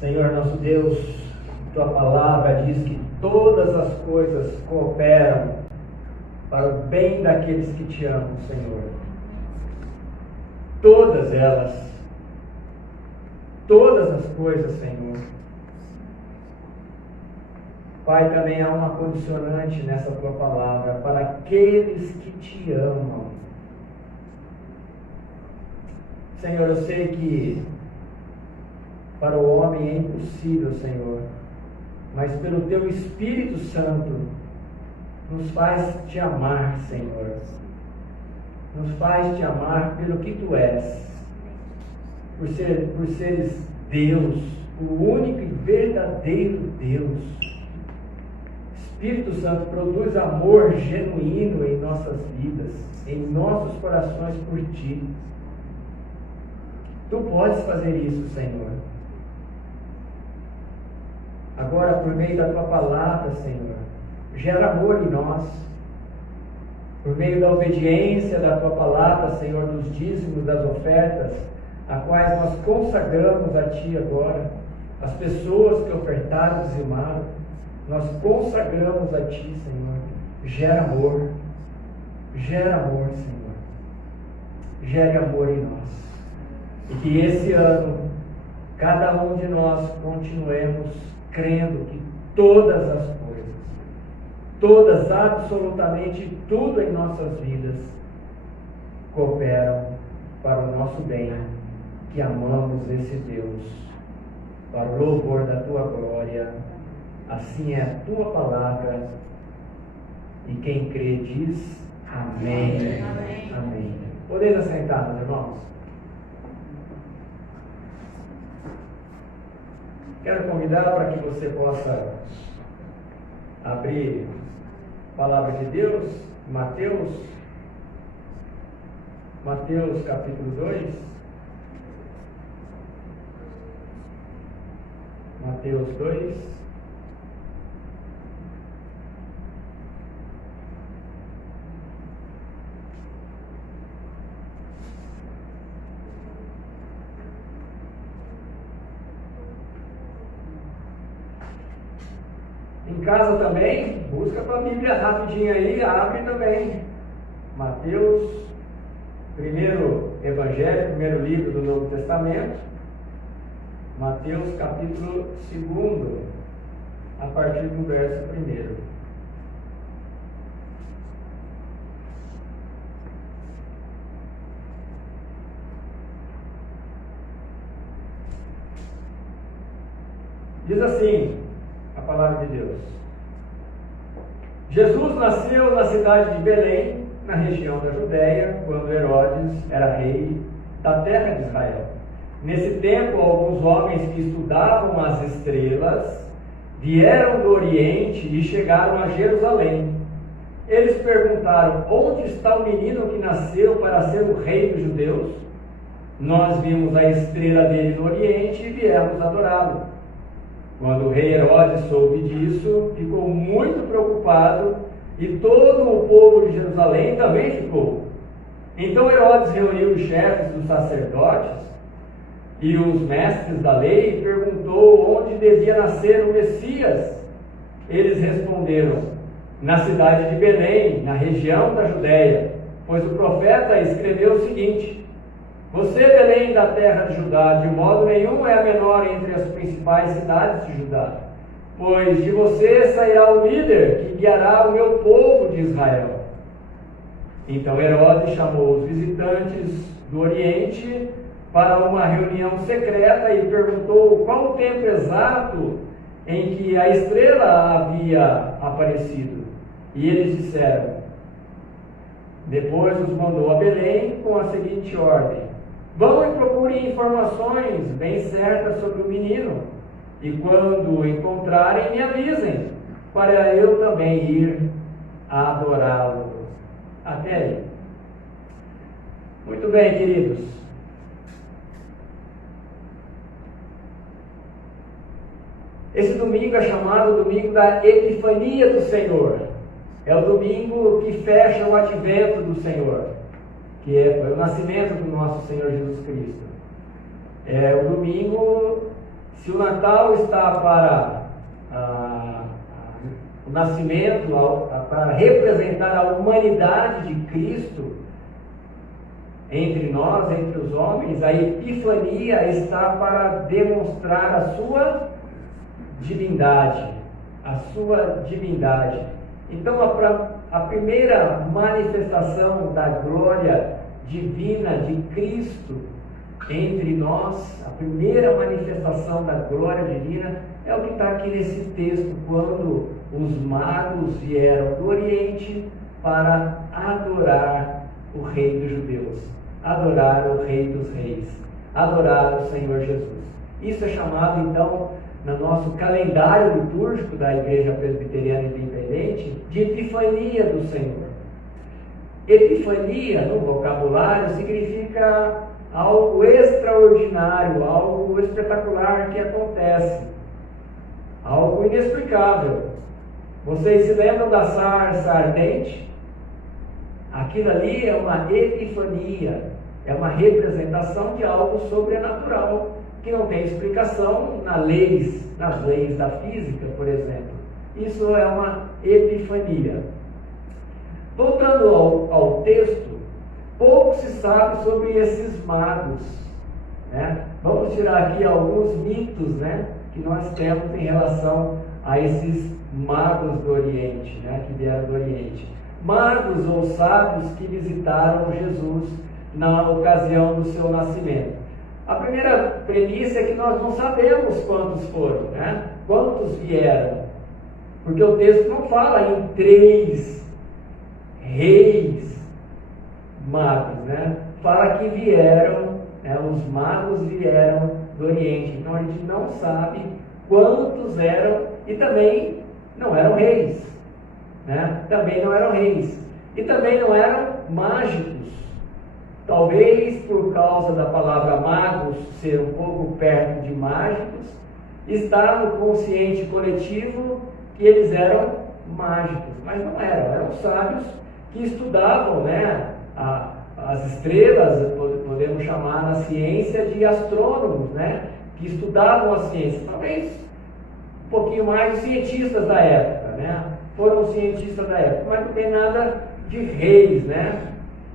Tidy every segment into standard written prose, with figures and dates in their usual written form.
Senhor nosso Deus, Tua palavra diz que todas as coisas cooperam para o bem daqueles que Te amam, Senhor. Todas elas, todas as coisas, Senhor. Pai, também há uma condicionante nessa Tua palavra, para aqueles que Te amam. Senhor, eu sei que para o homem é impossível, Senhor, mas pelo Teu Espírito Santo, nos faz Te amar, Senhor. Nos faz Te amar pelo que Tu és, por seres Deus, o único e verdadeiro Deus. Espírito Santo, produz amor genuíno em nossas vidas, em nossos corações por Ti. Tu podes fazer isso, Senhor. Agora, por meio da Tua palavra, Senhor, gera amor em nós. Por meio da obediência da Tua palavra, Senhor, dos dízimos, das ofertas, a quais nós consagramos a Ti agora, as pessoas que ofertaram e dizimaram, nós consagramos a Ti, Senhor. Gera amor, Senhor. Gere amor em nós. E que esse ano, cada um de nós continuemos crendo que todas as coisas, todas, absolutamente tudo em nossas vidas, cooperam para o nosso bem, que amamos esse Deus, para o louvor da Tua glória. Assim é a Tua palavra, e quem crê diz amém. Amém. Amém. Podeis assentar, meus irmãos? Quero convidar para que você possa abrir a palavra de Deus, Mateus capítulo 2. Mateus 2. Em casa também, busca para a Bíblia rapidinho aí, abre também. Mateus, primeiro evangelho, primeiro livro do Novo Testamento. Mateus capítulo 2, a partir do verso 1. Diz assim a palavra de Deus: Jesus nasceu na cidade de Belém, na região da Judéia, quando Herodes era rei da terra de Israel. Nesse tempo, alguns homens que estudavam as estrelas vieram do Oriente e chegaram a Jerusalém. Eles perguntaram: onde está o menino que nasceu para ser o rei dos judeus? Nós vimos a estrela dele no Oriente e viemos adorá-lo. Quando o rei Herodes soube disso, ficou muito preocupado, e todo o povo de Jerusalém também ficou. Então Herodes reuniu os chefes dos sacerdotes e os mestres da lei e perguntou onde devia nascer o Messias. Eles responderam: na cidade de Belém, na região da Judéia, pois o profeta escreveu o seguinte: você, Belém, da terra de Judá, de modo nenhum é a menor entre as principais cidades de Judá, pois de você sairá o líder que guiará o meu povo de Israel. Então Herodes chamou os visitantes do Oriente para uma reunião secreta e perguntou qual o tempo exato em que a estrela havia aparecido. E eles disseram. Depois os mandou a Belém com a seguinte ordem: vão e procurem informações bem certas sobre o menino, e quando o encontrarem, me avisem, para eu também ir adorá-lo. Até aí. Muito bem, queridos. Esse domingo é chamado domingo da Epifania do Senhor. É o domingo que fecha o advento do Senhor, que é o nascimento do nosso Senhor Jesus Cristo. É o domingo Se o Natal está para o nascimento, para representar a humanidade de Cristo entre nós, entre os homens, a Epifania está para demonstrar a sua divindade. A sua divindade. Então, a primeira manifestação da glória divina de Cristo entre nós, a primeira manifestação da glória divina é o que está aqui nesse texto, quando os magos vieram do Oriente para adorar o Rei dos Judeus, adorar o Rei dos Reis, adorar o Senhor Jesus. Isso é chamado, então, no nosso calendário litúrgico da Igreja Presbiteriana Independente, de Epifania do Senhor. Epifania, no vocabulário, significa algo extraordinário, algo espetacular que acontece, algo inexplicável. Vocês se lembram da sarça ardente? Aquilo ali é uma epifania, é uma representação de algo sobrenatural, que não tem explicação nas leis da física, por exemplo. Isso é uma epifania. Voltando ao texto, pouco se sabe sobre esses magos, né? Vamos tirar aqui alguns mitos, né, que nós temos em relação a esses magos do Oriente, né, que vieram do Oriente. Magos ou sábios que visitaram Jesus na ocasião do seu nascimento. A primeira premissa é que nós não sabemos quantos foram, né? Quantos vieram, porque o texto não fala em 3 reis magos, né? Fala que vieram, né? Os magos vieram do Oriente, então a gente não sabe quantos eram e também não eram reis, né? Também não eram reis e também não eram mágicos. Talvez por causa da palavra magos ser um pouco perto de mágicos, está no consciente coletivo que eles eram mágicos, mas não eram sábios que estudavam, né, as estrelas, podemos chamar na ciência de astrônomos, né, que estudavam a ciência, talvez um pouquinho mais de cientistas da época, né, foram cientistas da época, mas não tem nada de reis, né.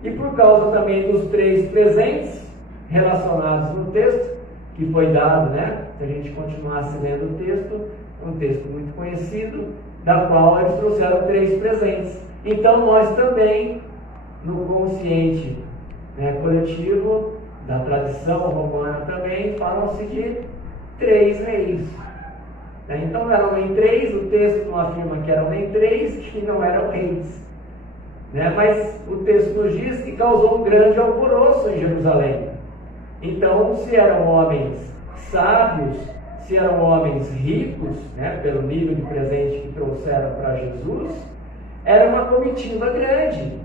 E por causa também dos 3 presentes relacionados no texto, que foi dado, né? Se a gente continuasse lendo o texto, um texto muito conhecido, da qual eles trouxeram 3 presentes. Então nós também, no consciente, né, coletivo, da tradição romana também, falam-se de 3 reis. Então não eram nem 3, o texto não afirma que eram nem 3, que não eram reis. Mas o texto nos diz que causou um grande alvoroço em Jerusalém. Então, se eram homens sábios, se eram homens ricos, né, pelo nível de presente que trouxeram para Jesus, era uma comitiva grande.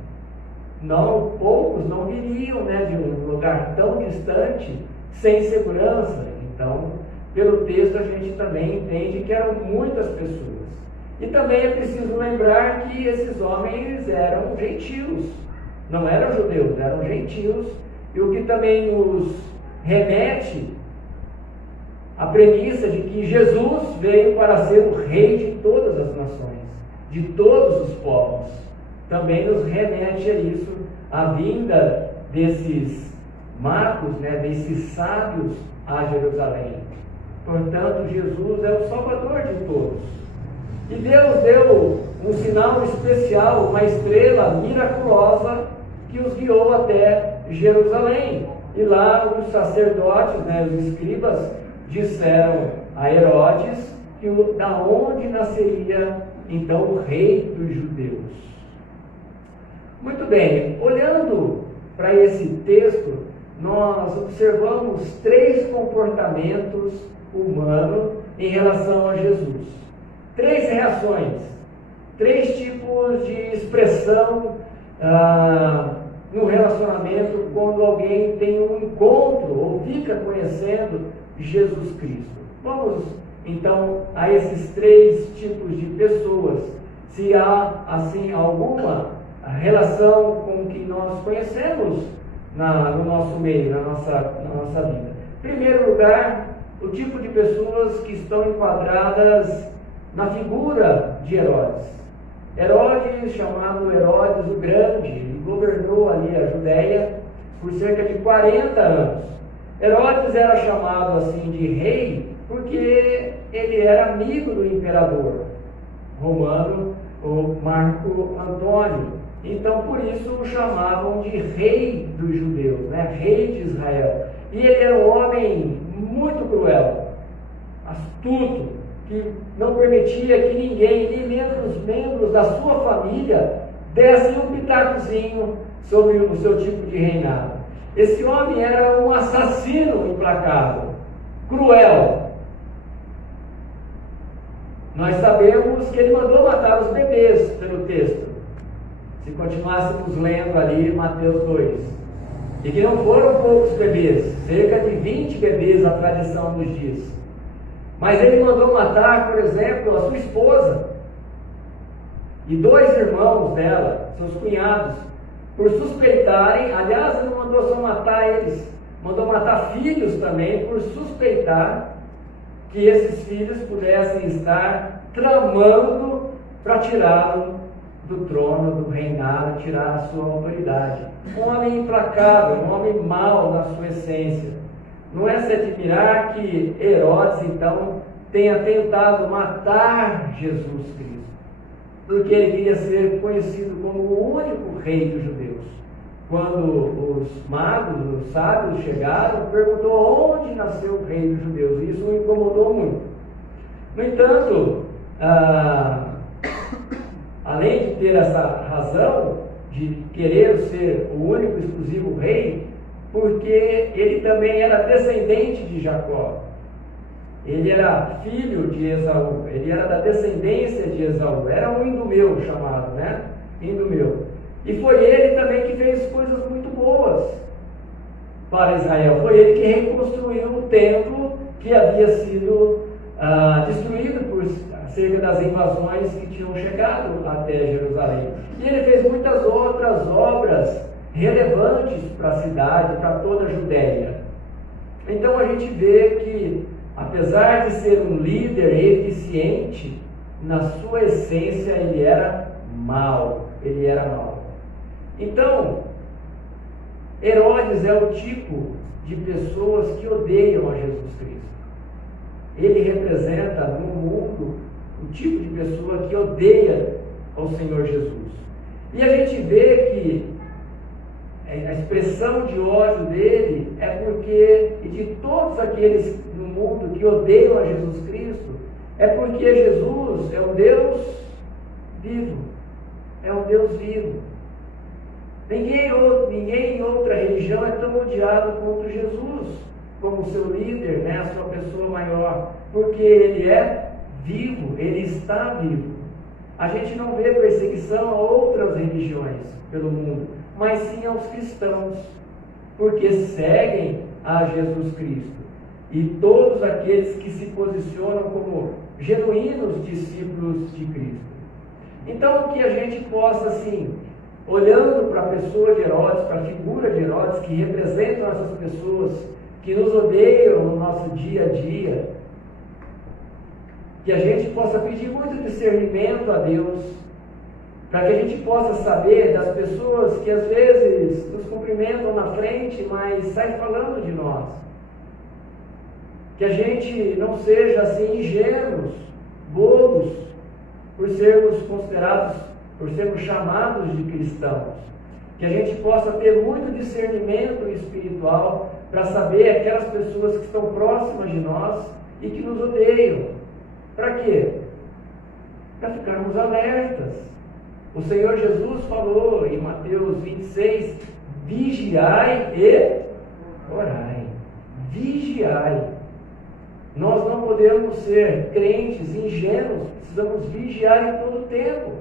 Poucos não viriam, né, de um lugar tão distante, sem segurança. Então, pelo texto a gente também entende que eram muitas pessoas. E também é preciso lembrar que esses homens eram gentios, não eram judeus, eram gentios, e o que também nos remete à premissa de que Jesus veio para ser o rei de todas as nações, de todos os povos. Também nos remete a isso, a vinda desses magos, né, desses sábios a Jerusalém. Portanto, Jesus é o Salvador de todos. E Deus deu um sinal especial, uma estrela miraculosa que os guiou até Jerusalém. E lá os sacerdotes, né, os escribas, disseram a Herodes que da onde nasceria então o rei dos judeus. Muito bem, olhando para esse texto, nós observamos 3 comportamentos humanos em relação a Jesus. 3 reações, 3 tipos de expressão no relacionamento quando alguém tem um encontro ou fica conhecendo Jesus Cristo. Vamos então a esses 3 tipos de pessoas, se há assim alguma relação com o que nós conhecemos no nosso meio, na nossa vida. Em primeiro lugar, o tipo de pessoas que estão enquadradas na figura de Herodes. Herodes, chamado Herodes o Grande, ele governou ali a Judéia por cerca de 40 anos. Herodes era chamado assim de rei porque ele era amigo do imperador romano, o Marco Antônio. Então, por isso o chamavam de rei dos judeus, né? Rei de Israel. E ele era um homem muito cruel, astuto, que não permitia que ninguém, nem mesmo os membros da sua família, dessem um pitacozinho sobre o seu tipo de reinado. Esse homem era um assassino implacável, cruel. Nós sabemos que ele mandou matar os bebês, pelo texto. Se continuássemos lendo ali Mateus 2. E que não foram poucos bebês, cerca de 20 bebês a tradição nos diz. Mas ele mandou matar, por exemplo, a sua esposa e 2 irmãos dela, seus cunhados, por suspeitarem. Aliás, ele não mandou só matar eles, mandou matar filhos também, por suspeitar que esses filhos pudessem estar tramando para tirá-lo do trono, do reinado, tirar a sua autoridade. Um homem implacável, um homem mau na sua essência. Não é se admirar que Herodes, então, tenha tentado matar Jesus Cristo, porque ele queria ser conhecido como o único rei dos judeus. Quando os magos, os sábios chegaram, perguntou onde nasceu o rei dos judeus. Isso o incomodou muito. No entanto, além de ter essa razão de querer ser o único exclusivo rei, porque ele também era descendente de Jacó. Ele era filho de Esaú, ele era da descendência de Esaú, era um Idumeu chamado, né? Idumeu. E foi ele também que fez coisas muito boas para Israel. Foi ele que reconstruiu o templo que havia sido destruído por cerca das invasões que tinham chegado até Jerusalém. E ele fez muitas outras obras relevantes para a cidade, para toda a Judéia. Então a gente vê que, apesar de ser um líder eficiente, na sua essência ele era mau. Ele era mau. Então, Herodes é o tipo de pessoas que odeiam a Jesus Cristo. Ele representa no mundo o tipo de pessoa que odeia ao Senhor Jesus. E a gente vê que a expressão de ódio dele é porque, e de todos aqueles no mundo que odeiam a Jesus Cristo, é porque Jesus é um Deus vivo. É um Deus vivo. Ninguém em outra religião é tão odiado quanto Jesus, como seu líder, né, a sua pessoa maior, porque ele é vivo, ele está vivo. A gente não vê perseguição a outras religiões pelo mundo, mas sim aos cristãos, porque seguem a Jesus Cristo. E todos aqueles que se posicionam como genuínos discípulos de Cristo. Então, que a gente possa, assim, olhando para a pessoa de Herodes, para a figura de Herodes, que representam essas pessoas que nos odeiam no nosso dia a dia, que a gente possa pedir muito discernimento a Deus, para que a gente possa saber das pessoas que às vezes nos cumprimentam na frente, mas saem falando de nós. Que a gente não seja assim ingênuos, bobos, por sermos considerados, por sermos chamados de cristãos. Que a gente possa ter muito discernimento espiritual para saber aquelas pessoas que estão próximas de nós e que nos odeiam. Para quê? Para ficarmos alertas. O Senhor Jesus falou em Mateus 26, vigiai e orai. Vigiai. Nós não podemos ser crentes ingênuos, precisamos vigiar em todo o tempo.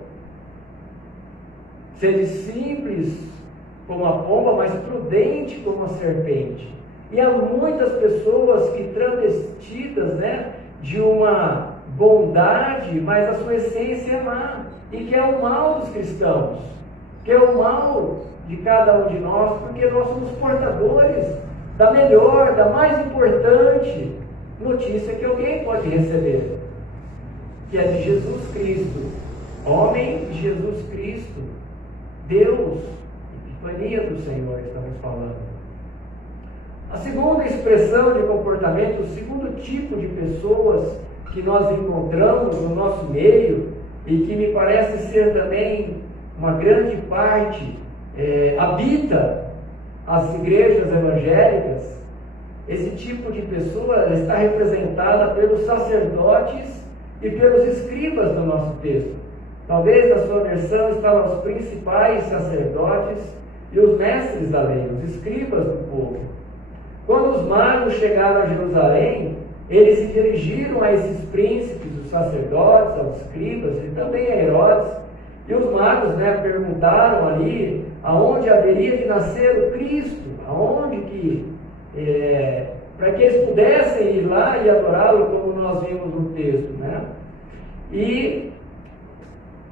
Ser simples como a pomba, mas prudente como a serpente. E há muitas pessoas que travestidas, né, de uma bondade, mas a sua essência é má, e que é o mal dos cristãos, que é o mal de cada um de nós, porque nós somos portadores da melhor, da mais importante notícia que alguém pode receber, que é de Jesus Cristo, homem de Jesus Cristo, Deus, epifania do Senhor, estamos falando. A segunda expressão de comportamento, o segundo tipo de pessoas que nós encontramos no nosso meio e que me parece ser também uma grande parte habita as igrejas evangélicas, esse tipo de pessoa está representada pelos sacerdotes e pelos escribas do nosso texto. Talvez na sua versão estavam os principais sacerdotes e os mestres da lei, os escribas do povo. Quando os magos chegaram a Jerusalém, eles se dirigiram a esses príncipes, os sacerdotes, aos escribas e também a Herodes. E os magos perguntaram ali aonde haveria de nascer o Cristo, aonde que, para que eles pudessem ir lá e adorá-lo, como nós vimos no texto. E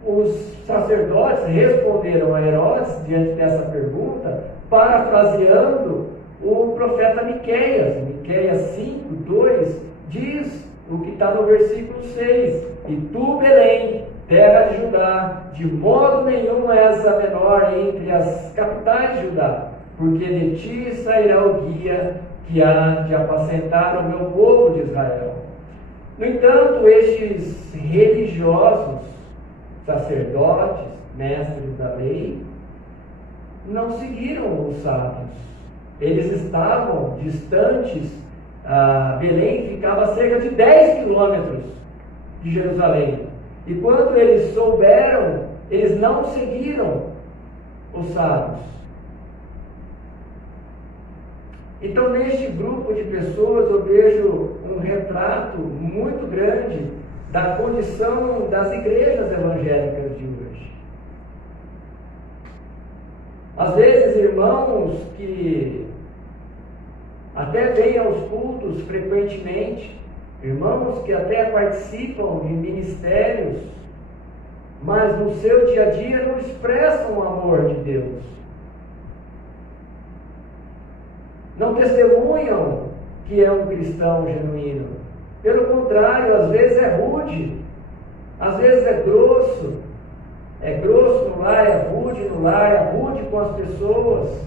os sacerdotes responderam a Herodes, diante dessa pergunta, parafraseando o profeta Miqueias. Miqueias 5, 2, diz o que está no versículo 6: E tu, Belém, terra de Judá, de modo nenhum és a menor entre as capitais de Judá, porque de ti sairá o guia que há de apacentar o meu povo de Israel. No entanto, estes religiosos, sacerdotes, mestres da lei, não seguiram os sábios. Eles estavam distantes. Belém ficava a cerca de 10 quilômetros de Jerusalém. E quando eles souberam, eles não seguiram os sábios. Então, neste grupo de pessoas, eu vejo um retrato muito grande da condição das igrejas evangélicas de hoje. Às vezes, irmãos que até vêm aos cultos frequentemente, irmãos que até participam de ministérios, mas no seu dia a dia não expressam o amor de Deus. Não testemunham que é um cristão genuíno. Pelo contrário, às vezes é rude, às vezes é grosso. É grosso no lar, é rude no lar, é rude com as pessoas.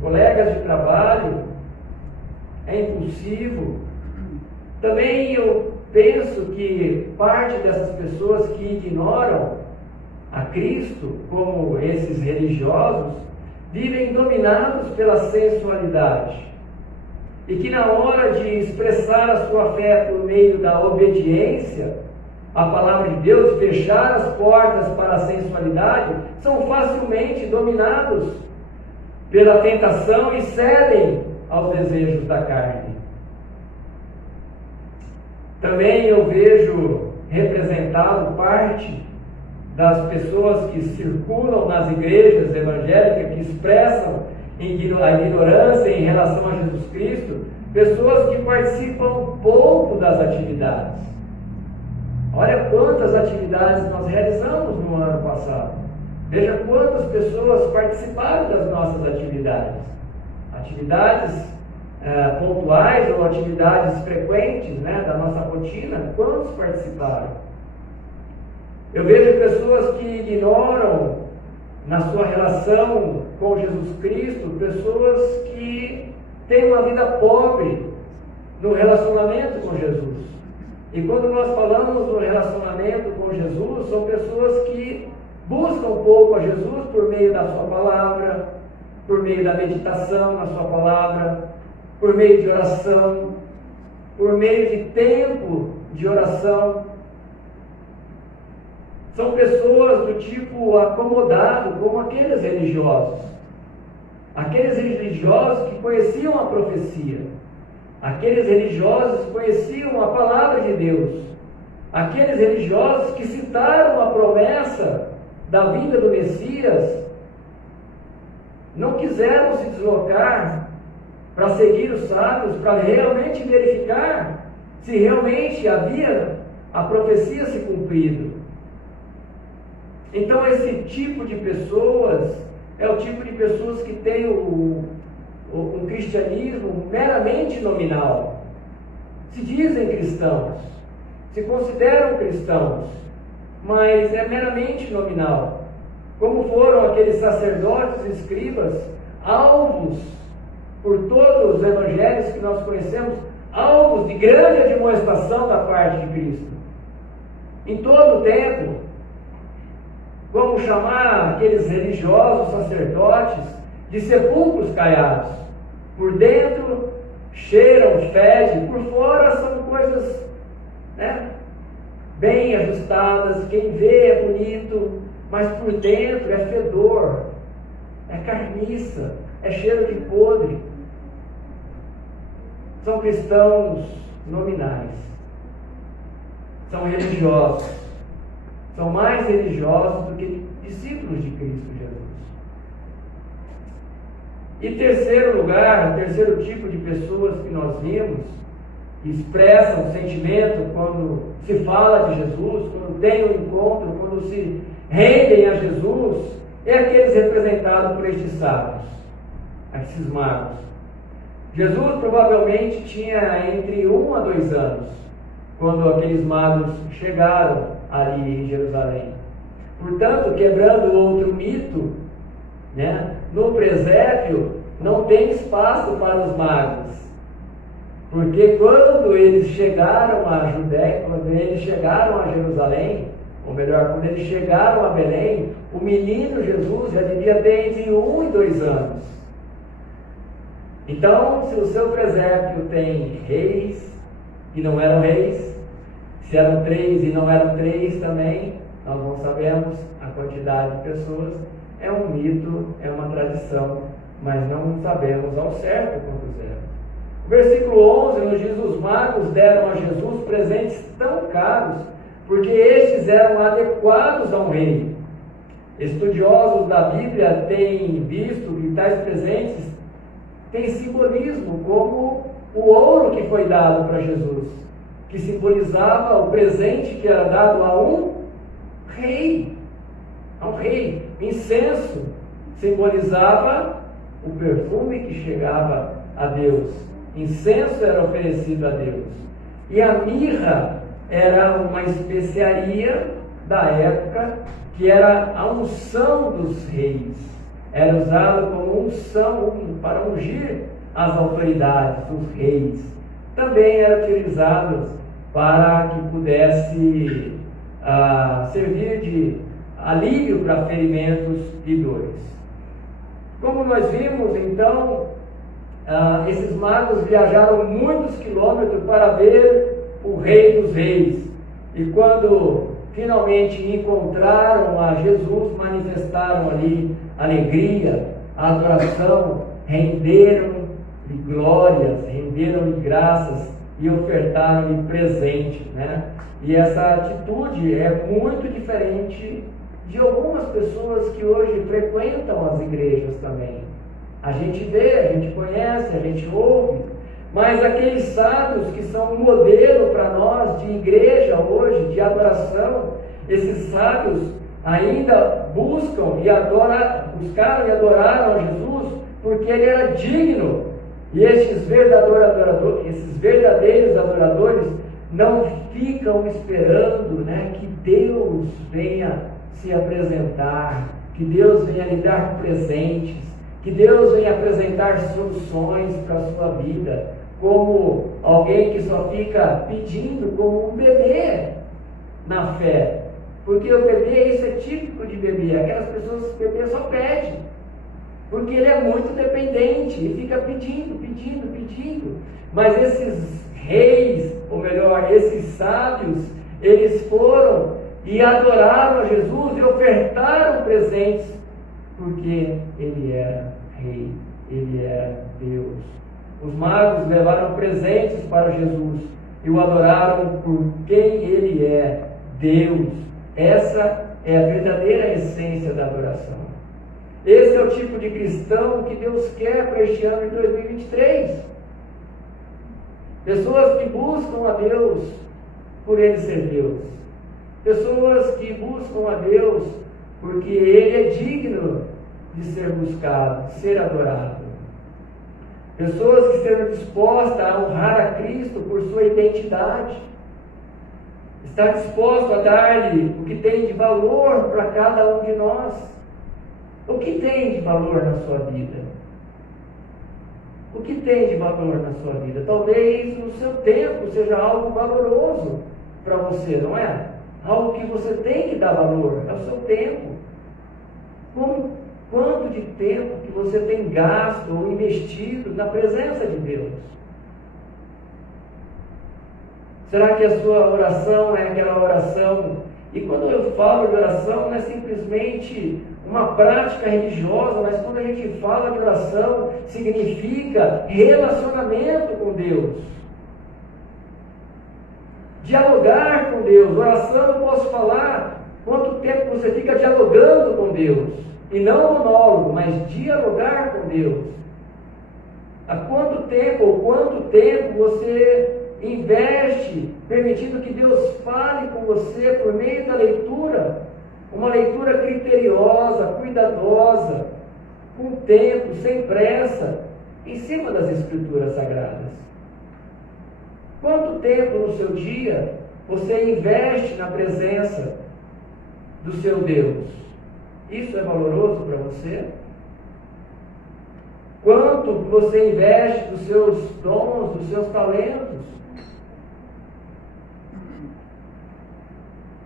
Colegas de trabalho, é impulsivo. Também eu penso que parte dessas pessoas que ignoram a Cristo, como esses religiosos, vivem dominados pela sensualidade. E que na hora de expressar a sua fé por meio da obediência à palavra de Deus, fechar as portas para a sensualidade, são facilmente dominados pela tentação e cedem aos desejos da carne. Também eu vejo representado parte das pessoas que circulam nas igrejas evangélicas, que expressam a ignorância em relação a Jesus Cristo, pessoas que participam pouco das atividades. Olha quantas atividades nós realizamos no ano passado. Veja quantas pessoas participaram das nossas atividades. Atividades pontuais ou atividades frequentes da nossa rotina, quantos participaram? Eu vejo pessoas que ignoram na sua relação com Jesus Cristo, pessoas que têm uma vida pobre no relacionamento com Jesus. E quando nós falamos do relacionamento com Jesus, são pessoas que buscam um pouco a Jesus por meio da sua palavra, por meio da meditação na sua palavra, por meio de oração, por meio de tempo de oração. São pessoas do tipo acomodado, como aqueles religiosos. Aqueles religiosos que conheciam a profecia. Aqueles religiosos que conheciam a palavra de Deus. Aqueles religiosos que citaram a promessa da vinda do Messias, não quiseram se deslocar para seguir os sábios, para realmente verificar se realmente havia a profecia se cumprido. Então esse tipo de pessoas é o tipo de pessoas que tem um cristianismo meramente nominal. Se dizem cristãos, se consideram cristãos, mas é meramente nominal. Como foram aqueles sacerdotes e escribas, alvos por todos os evangelhos que nós conhecemos, alvos de grande admoestação da parte de Cristo. Em todo o tempo, vamos chamar aqueles religiosos sacerdotes de sepulcros caiados. Por dentro cheiram, fedem, por fora são coisas, bem ajustadas, quem vê é bonito, mas por dentro é fedor, é carniça, é cheiro de podre. São cristãos nominais, são religiosos, são mais religiosos do que discípulos de Cristo Jesus. E terceiro lugar, o terceiro tipo de pessoas que nós vimos, que expressam sentimento quando se fala de Jesus, quando tem um encontro, quando se rendem a Jesus, é aqueles representados por estes sábios, esses magos. Jesus provavelmente tinha entre 1 a 2 anos, quando aqueles magos chegaram ali em Jerusalém. Portanto, quebrando outro mito, no presépio não tem espaço para os magos, porque quando eles chegaram à Judéia, quando eles chegaram a Jerusalém, ou melhor, quando eles chegaram a Belém, o menino Jesus já devia ter entre 1 e 2 anos. Então, se o seu presépio tem reis e não eram reis, se eram 3 e não eram 3 também, nós não sabemos a quantidade de pessoas, é um mito, é uma tradição, mas não sabemos ao certo quantos eram. O versículo 11 nos diz: os magos deram a Jesus presentes tão caros, porque estes eram adequados a um rei. Estudiosos da Bíblia têm visto que tais presentes têm simbolismo, como o ouro que foi dado para Jesus, que simbolizava o presente que era dado a um rei. A um rei. Incenso simbolizava o perfume que chegava a Deus. Incenso era oferecido a Deus. E a mirra era uma especiaria da época, que era a unção dos reis. Era usado como unção para ungir as autoridades, os reis. Também era utilizado para que pudesse servir de alívio para ferimentos e dores. Como nós vimos, então, esses magos viajaram muitos quilômetros para ver o Rei dos Reis. E quando finalmente encontraram a Jesus, manifestaram ali alegria, adoração, renderam-lhe glórias, renderam-lhe graças e ofertaram-lhe presente, E essa atitude é muito diferente de algumas pessoas que hoje frequentam as igrejas também. A gente vê, a gente conhece, a gente ouve, mas aqueles sábios que são um modelo para nós de igreja hoje, de adoração, esses sábios ainda buscaram e adoraram a Jesus porque ele era digno. E esses verdadeiros adoradores não ficam esperando que Deus venha se apresentar, que Deus venha lhe dar presentes, que Deus venha apresentar soluções para a sua vida, como alguém que só fica pedindo, como um bebê na fé. Porque o bebê, isso é típico de bebê, aquelas pessoas que o bebê só pede, porque ele é muito dependente e fica pedindo. Mas esses reis, ou melhor, esses sábios, eles foram e adoraram a Jesus e ofertaram presentes, porque ele era rei, ele era Deus. Os magos levaram presentes para Jesus e o adoraram por quem ele é, Deus. Essa é a verdadeira essência da adoração. Esse é o tipo de cristão que Deus quer para este ano de 2023. Pessoas que buscam a Deus por ele ser Deus. Pessoas que buscam a Deus porque ele é digno de ser buscado, de ser adorado. Pessoas que estejam dispostas a honrar a Cristo por sua identidade. Está disposto a dar-lhe o que tem de valor para cada um de nós. O que tem de valor na sua vida? O que tem de valor na sua vida? Talvez o seu tempo seja algo valoroso para você, não é? Algo que você tem que dar valor, é o seu tempo. Quanto de tempo que você tem gasto ou investido na presença de Deus? Será que a sua oração é aquela oração? E quando eu falo de oração, não é simplesmente uma prática religiosa, mas quando a gente fala de oração, significa relacionamento com Deus. Dialogar com Deus. Oração, eu posso falar quanto tempo você fica dialogando com Deus. E não monólogo, mas dialogar com Deus. Há quanto tempo você investe permitindo que Deus fale com você por meio da leitura, uma leitura criteriosa, cuidadosa, com tempo, sem pressa, em cima das Escrituras Sagradas. Quanto tempo no seu dia você investe na presença do seu Deus? Isso é valoroso para você? Quanto você investe dos seus dons, dos seus talentos?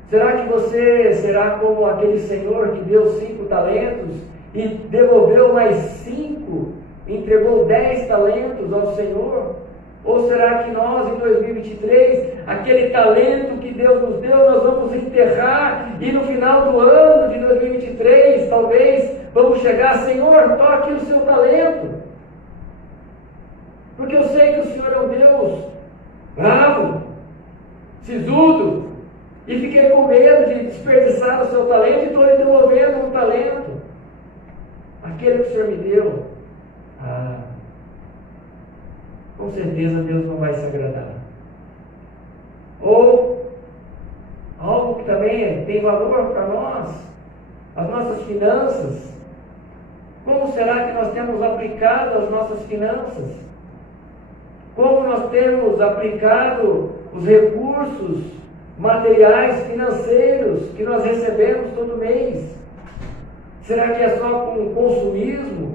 Será que você será como aquele senhor que deu 5 talentos e devolveu mais 5, entregou 10 talentos ao Senhor? Ou será que nós, em 2023, aquele talento que Deus nos deu, nós vamos enterrar e no final do ano de 2023, talvez, vamos chegar, Senhor, toque o seu talento. Porque eu sei que o Senhor é um Deus bravo, sisudo, e fiquei com medo de desperdiçar o seu talento e estou lhe devolvendo um talento. Aquele que o Senhor me deu. Com certeza Deus não vai se agradar. Ou algo que também tem valor para nós, as nossas finanças. Como será que nós temos aplicado as nossas finanças? Como nós temos aplicado os recursos materiais, financeiros que nós recebemos todo mês? Será que é só com consumismo?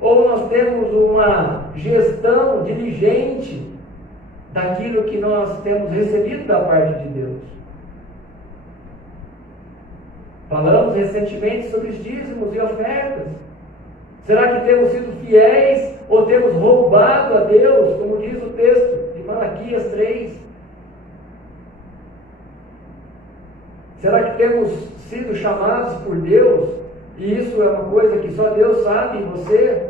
Ou nós temos uma gestão diligente daquilo que nós temos recebido da parte de Deus? Falamos recentemente sobre os dízimos e ofertas. Será que temos sido fiéis ou temos roubado a Deus, como diz o texto de Malaquias 3? Será que temos sido chamados por Deus? E isso é uma coisa que só Deus sabe em você?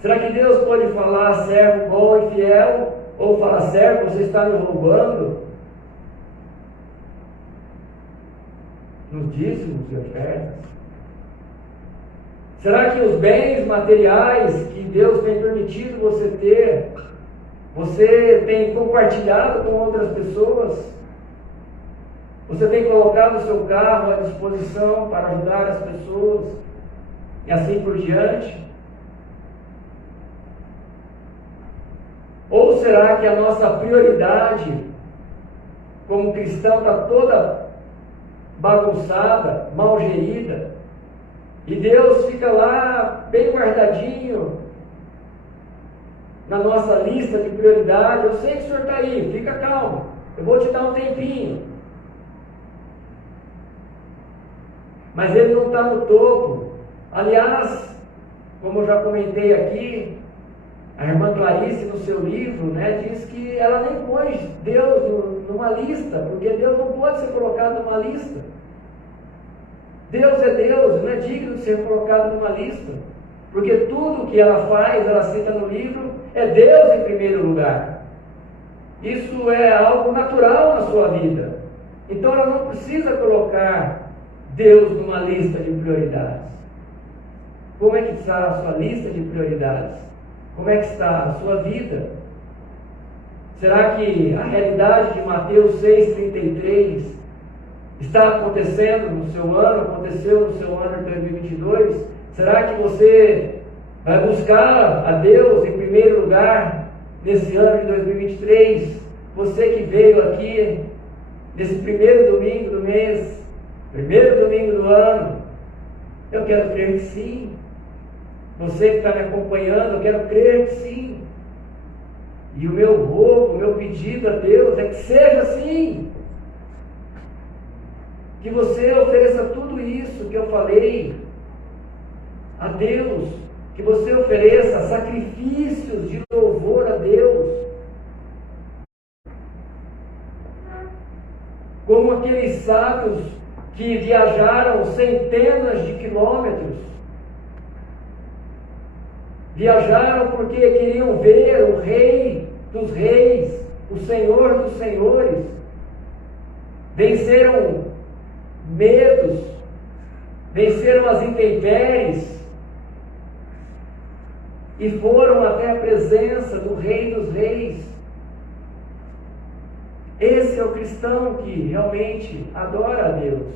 Será que Deus pode falar, servo bom e fiel? Ou falar, servo, você está me roubando? Nos dízimos e ofertas? Será que os bens materiais que Deus tem permitido você ter, você tem compartilhado com outras pessoas? Você tem colocado o seu carro à disposição para ajudar as pessoas? E assim por diante? Ou será que a nossa prioridade como cristão está toda bagunçada, mal gerida, e Deus fica lá bem guardadinho na nossa lista de prioridade? Eu sei que o Senhor está aí, fica calmo, eu vou te dar um tempinho. Mas Ele não está no topo. Aliás, como eu já comentei aqui, a irmã Clarice, no seu livro, diz que ela nem pôs Deus numa lista, porque Deus não pode ser colocado numa lista. Deus é Deus, não é digno de ser colocado numa lista, porque tudo que ela faz, ela cita no livro, é Deus em primeiro lugar. Isso é algo natural na sua vida. Então ela não precisa colocar Deus numa lista de prioridades. Como é que está a sua lista de prioridades? Como é que está a sua vida? Será que a realidade de Mateus 6,33 está acontecendo no seu ano, aconteceu no seu ano de 2022? Será que você Vai buscar a Deus em primeiro lugar nesse ano de 2023. Você que veio aqui nesse primeiro domingo do mês, primeiro domingo do ano, eu quero crer que sim. Você que está me acompanhando, eu quero crer que sim. E o meu rogo, o meu pedido a Deus é que seja assim. Que você ofereça tudo isso que eu falei a Deus. Que você ofereça sacrifícios de louvor a Deus. Como aqueles sábios que viajaram centenas de quilômetros. Viajaram porque queriam ver o Rei dos Reis, o Senhor dos Senhores. Venceram medos, venceram as intempéries e foram até a presença do Rei dos Reis. Esse é o cristão que realmente adora a Deus.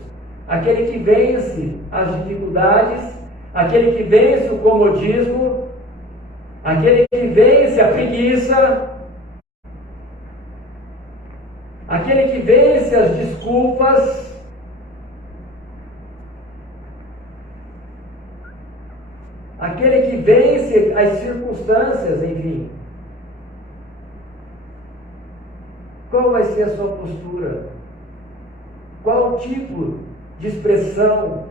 Aquele que vence as dificuldades, aquele que vence o comodismo, aquele que vence a preguiça, aquele que vence as desculpas, aquele que vence as circunstâncias, enfim. Qual vai ser a sua postura? Qual tipo de expressão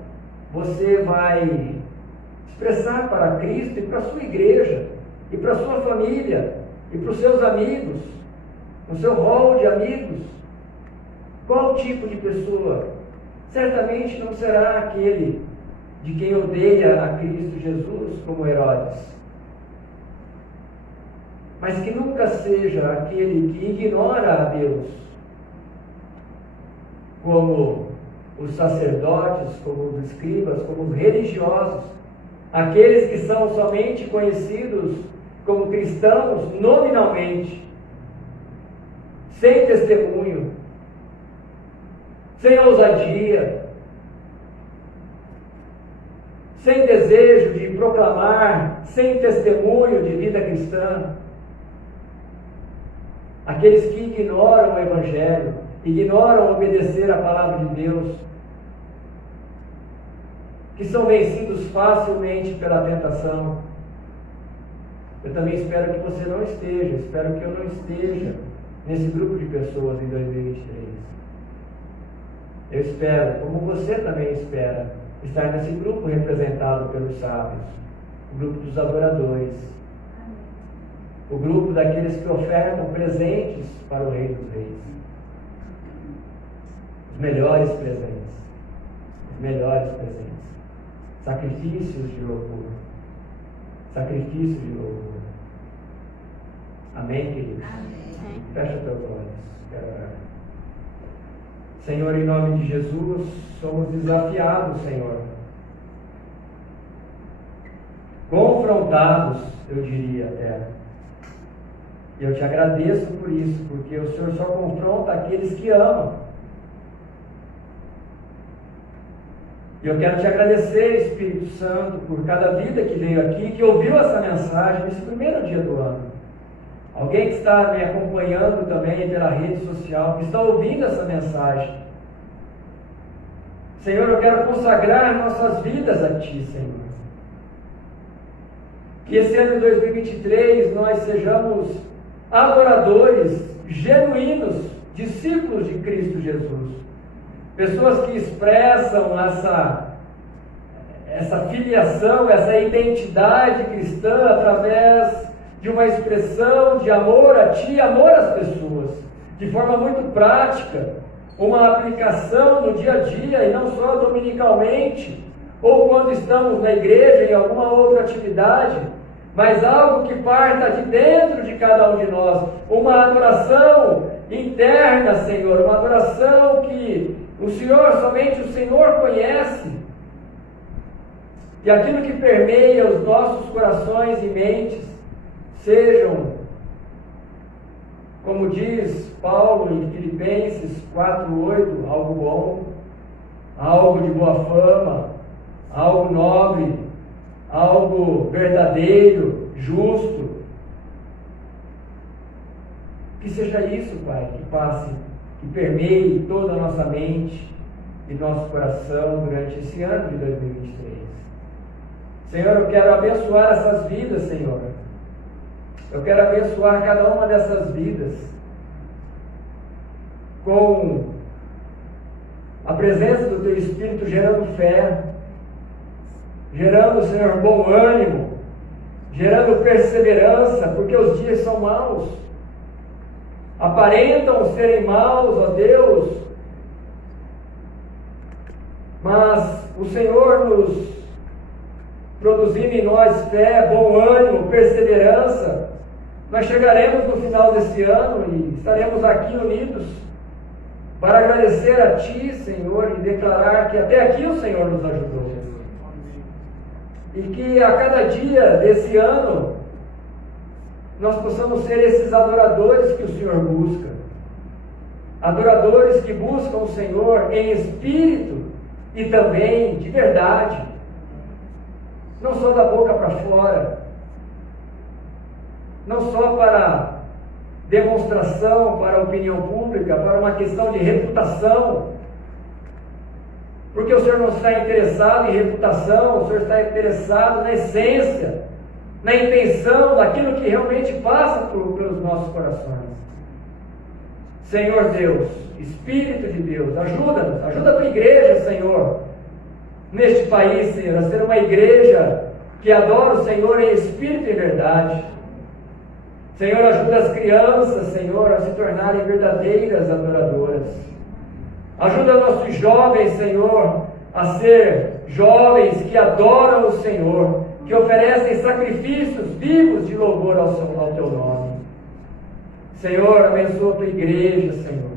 você vai expressar para Cristo e para a sua igreja, e para a sua família, e para os seus amigos, no seu rol de amigos? Qual tipo de pessoa? Certamente não será aquele de quem odeia a Cristo Jesus como Herodes, mas que nunca seja aquele que ignora a Deus, como os sacerdotes, como os escribas, como os religiosos, aqueles que são somente conhecidos como cristãos nominalmente, sem testemunho, sem ousadia, sem desejo de proclamar, sem testemunho de vida cristã. Aqueles que ignoram o Evangelho, ignoram obedecer a palavra de Deus, que são vencidos facilmente pela tentação. Eu também espero que você não esteja, espero que eu não esteja nesse grupo de pessoas em 2023. Eu espero, como você também espera, estar nesse grupo representado pelos sábios, o grupo dos adoradores, o grupo daqueles que ofertam presentes para o Rei dos Reis. Os melhores presentes. Os melhores presentes. Sacrifícios de louvor. Sacrifícios de louvor. Amém, queridos? Amém. Fecha teus olhos. Quero orar. Senhor, em nome de Jesus, somos desafiados, Senhor. Confrontados, eu diria até. E eu te agradeço por isso, porque o Senhor só confronta aqueles que amam. E eu quero te agradecer, Espírito Santo, por cada vida que veio aqui, que ouviu essa mensagem nesse primeiro dia do ano. Alguém que está me acompanhando também pela rede social, que está ouvindo essa mensagem. Senhor, eu quero consagrar nossas vidas a Ti, Senhor. Que esse ano de 2023 nós sejamos adoradores genuínos, discípulos de Cristo Jesus. Pessoas que expressam essa filiação, essa identidade cristã através de uma expressão de amor a Ti, amor às pessoas, de forma muito prática, uma aplicação no dia a dia e não só dominicalmente, ou quando estamos na igreja, em alguma outra atividade, mas algo que parta de dentro de cada um de nós, uma adoração interna, Senhor, uma adoração que o Senhor, somente o Senhor conhece, e aquilo que permeia os nossos corações e mentes sejam, como diz Paulo em Filipenses 4:8, algo bom, algo de boa fama, algo nobre, algo verdadeiro, justo. Que seja isso, Pai, que passe, que permeie toda a nossa mente e nosso coração durante esse ano de 2023. Senhor, eu quero abençoar essas vidas, Senhor. Eu quero abençoar cada uma dessas vidas com a presença do Teu Espírito gerando fé, gerando, Senhor, bom ânimo, gerando perseverança, porque os dias são maus. Aparentam serem maus, ó Deus, mas o Senhor nos produzindo em nós fé, bom ânimo, perseverança, nós chegaremos no final desse ano e estaremos aqui unidos para agradecer a Ti, Senhor, e declarar que até aqui o Senhor nos ajudou. E que a cada dia desse ano nós possamos ser esses adoradores que o Senhor busca. Adoradores que buscam o Senhor em espírito e também de verdade. Não só da boca para fora. Não só para demonstração, para a opinião pública, para uma questão de reputação. Porque o Senhor não está interessado em reputação, o Senhor está interessado na essência, na intenção daquilo que realmente passa pelos nossos corações. Senhor Deus, Espírito de Deus, ajuda-nos, ajuda a tua igreja, Senhor, neste país, Senhor, a ser uma igreja que adora o Senhor em espírito e verdade. Senhor, ajuda as crianças, Senhor, a se tornarem verdadeiras adoradoras. Ajuda nossos jovens, Senhor, a ser jovens que adoram o Senhor, que oferecem sacrifícios vivos de louvor ao Teu nome. Senhor, abençoa a Tua igreja, Senhor.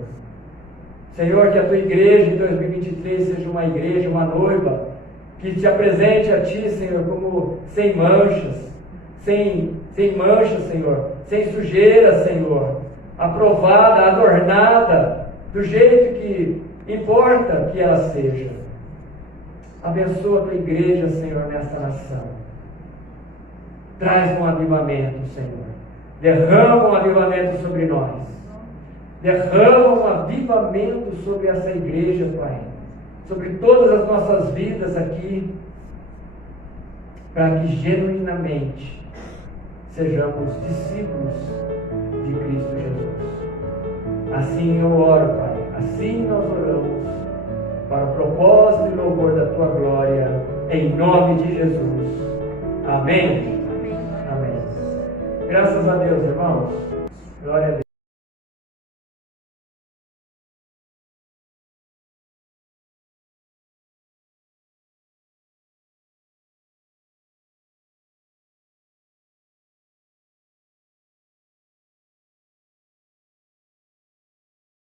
Senhor, que a Tua igreja em 2023 seja uma igreja, uma noiva, que te apresente a Ti, Senhor, como sem manchas, sem manchas, Senhor, sem sujeira, Senhor, aprovada, adornada, do jeito que importa que ela seja. Abençoa a Tua igreja, Senhor, nesta nação. Traz um avivamento, Senhor. Derrama um avivamento sobre nós. Derrama um avivamento sobre essa igreja, Pai. Sobre todas as nossas vidas aqui. Para que genuinamente sejamos discípulos de Cristo Jesus. Assim eu oro, Pai. Assim nós oramos. Para o propósito e louvor da Tua glória. Em nome de Jesus. Amém. Amém. Graças a Deus, irmãos. Glória a Deus.